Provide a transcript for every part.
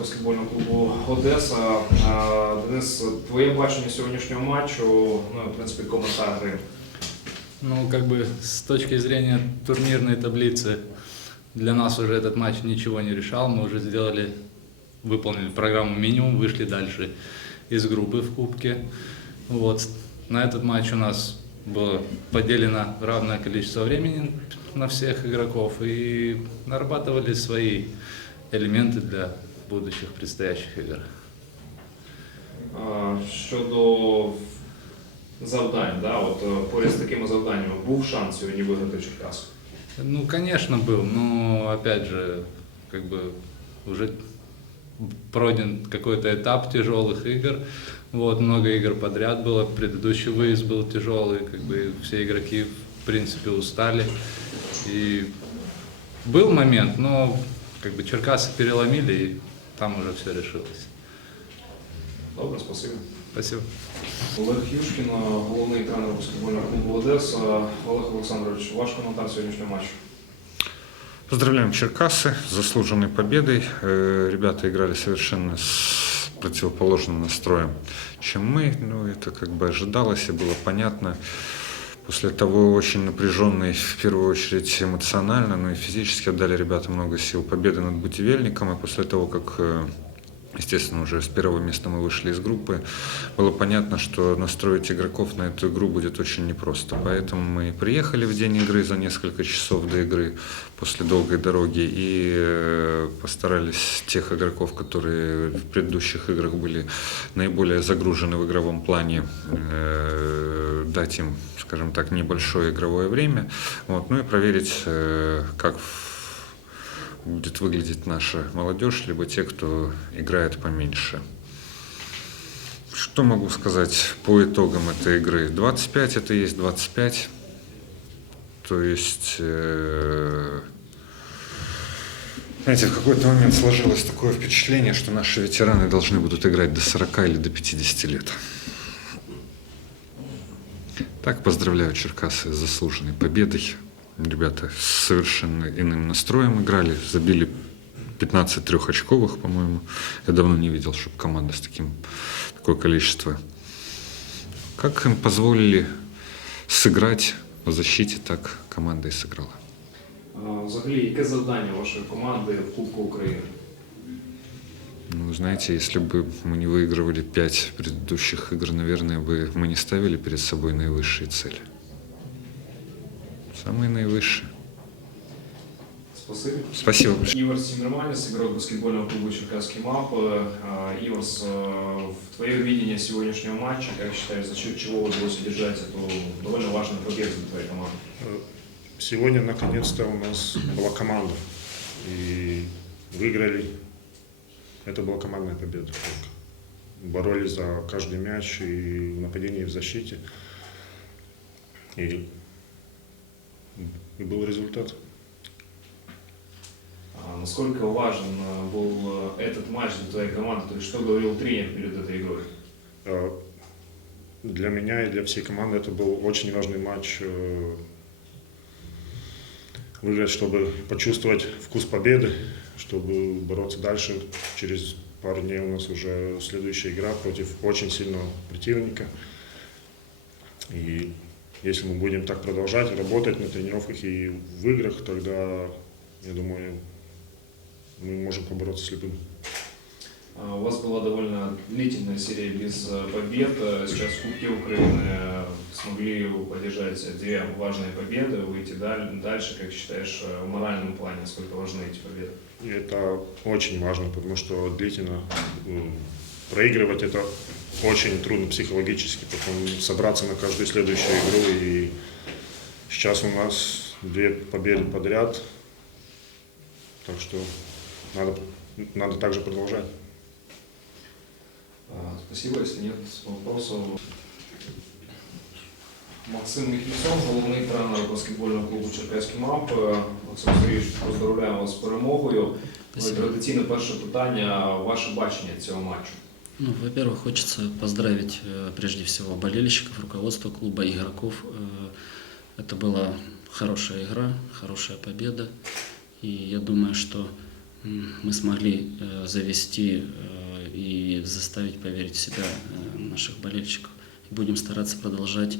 баскетбольного клубу Одеса. Е, Денис, твоє бачення сьогоднішнього матчу, ну, в принципі, коментар гри. Ну, как бы с точки зрения турнирной таблицы для нас уже этот матч ничего не решал. Мы уже сделали, выполнили программу минимум, вышли дальше из группы в Кубке. Вот. На этот матч у нас было поделено равное количество времени на всех игроков и нарабатывали свои элементы для будущих предстоящих игр. Е, Щодо завдань, да, от поряд з такими завданнями був шанс сьогодні виграти Черкасу. Ну, конечно, был, но опять же, как бы уже пройден какой-то этап тяжелых игр. Вот, много игр подряд было. Предыдущий выезд был тяжелый, как бы все игроки, в принципе, устали. И был момент, но как бы Черкасы переломили, и там уже все решилось. Добре, спасибо. Спасибо. Олег Юшкін, головний тренер баскетбольного клубу Одеса. Олег Олександрович, ваш коментар сьогоднішнього матчу. Поздравляем Черкасы с заслуженной победой. Э, Ребята играли совершенно с противоположным настроем, чем мы. Ну, это как бы ожидалось и было понятно. После того очень напряженной, в первую очередь эмоционально, но и физически отдали ребята много сил победы над Бутивельником. И после того, как э, Естественно, уже с первого места мы вышли из группы. Было понятно, что настроить игроков на эту игру будет очень непросто. Поэтому мы приехали в день игры за несколько часов до игры после долгой дороги и э, постарались тех игроков, которые в предыдущих играх были наиболее загружены в игровом плане, э, дать им, скажем так, небольшое игровое время. Вот, ну и проверить, э, как будет выглядеть наша молодежь, либо те, кто играет поменьше. Что могу сказать по итогам этой игры? 25 это есть 25. То есть, э, знаете, в какой-то момент сложилось такое впечатление, что наши ветераны должны будут играть до 40 или до 50 лет. Так, поздравляю Черкасы с заслуженной победой. Ребята с совершенно иным настроем играли, забили 15 трехочковых, по-моему. Я давно не видел, чтобы команда с таким такое количество. Как им позволили сыграть в защите, так команда и сыграла. Е, Взагалі, яке завдання вашої команди в Кубку України? Ну, знаете, если бы мы не выигрывали пять предыдущих игр, наверное, бы мы не ставили перед собой наивысшие цели. Самые наивысшие. Спасибі. Спасибо большое. Ігор Сімерманіс, игрок баскетбольного клуба Черкасский МАП. Э, Ігор, с, э, в твое видение сегодняшнего матча, как считаешь, за счет чего удалось одержать эту довольно важную победу для твоей команды? Сегодня наконец-то у нас была команда. И выиграли. это была командная победа. только. Боролись за каждый мяч и в нападении, и в защите. И, и был результат. А Насколько важен э, был э, этот матч для твоей команды? То есть что говорил тренер перед этой игрой? А Для меня и для всей команды это был очень важный матч. Выиграть, чтобы почувствовать вкус победы, чтобы бороться дальше. Через пару дней у нас уже следующая игра против очень сильного противника. И если мы будем так продолжать работать на тренировках и в играх, тогда, я думаю, мы можем побороться с любым. А, У вас была довольно длительная серия без э, побед. Э, Сейчас в Кубке Украины э, смогли поддержать две важные победы, выйти даль- дальше. Как считаешь, э, в моральном плане, насколько важны эти победы? И это очень важно, потому что длительно проигрывать это очень трудно психологически, потом собраться на каждую следующую игру. И сейчас у нас две победы подряд, так что надо, надо также продолжать. А, Спасибо, если нет вопросов. Максим Міхільсон, головний тренер баскетбольного клубу Черкаський МАП. Е, Максим Сергійович, поздравляємо вас з перемогою. Ну, і Спасибо. Традиційне перше питання, ваше бачення цього матчу. Ну, во-первых, хочется поздравить э, прежде всего болельщиков, руководство клуба, игроков. Э, Это была хорошая игра, хорошая победа. И я думаю, что м, мы смогли э, завести э, и заставить поверить в себя э, наших болельщиков. И будем стараться продолжать,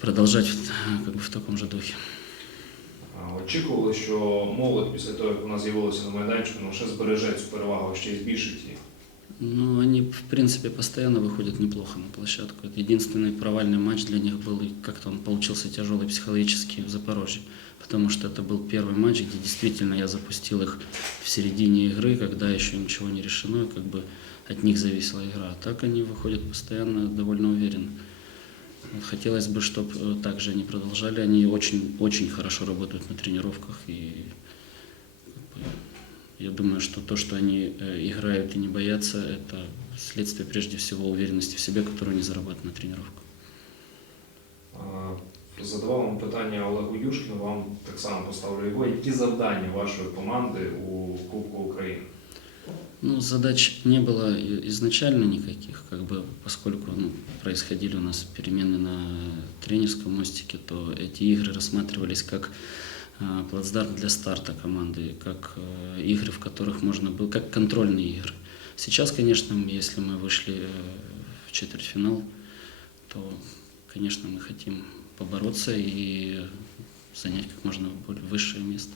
продолжать э, как бы в таком же духе. А, Очікували, що молодь після того, як вона з'явилася на майданчику, ну, ще збереже цю перевагу, ще й збільшить її. Ну, они, в принципе, постоянно выходят неплохо на площадку. Это единственный провальный матч для них был, и как-то он получился тяжелый психологически в Запорожье. Потому что это был первый матч, где действительно я запустил их в середине игры, когда еще ничего не решено, и как бы от них зависела игра. А так они выходят постоянно довольно уверенно. Вот Хотелось бы, чтобы также они продолжали. Они очень, очень хорошо работают на тренировках. И как бы, я думаю, что то, что они э, играют и не боятся, это следствие прежде всего уверенности в себе, которую они зарабатывают на тренировках. А, Задавав вам питання Олегу Юшкіну, вам так само поставлю його. Які завдання вашої команди у Кубку України? Ну, задач не было изначально никаких, как бы, поскольку ну, происходили у нас перемены на тренерском мостике, то эти игры рассматривались как а, плацдарм для старта команды, как э, игры, в которых можно было, как контрольные игры. Сейчас, конечно, если мы вышли э, в четвертьфинал, то, конечно, мы хотим побороться и занять как можно более высшее место.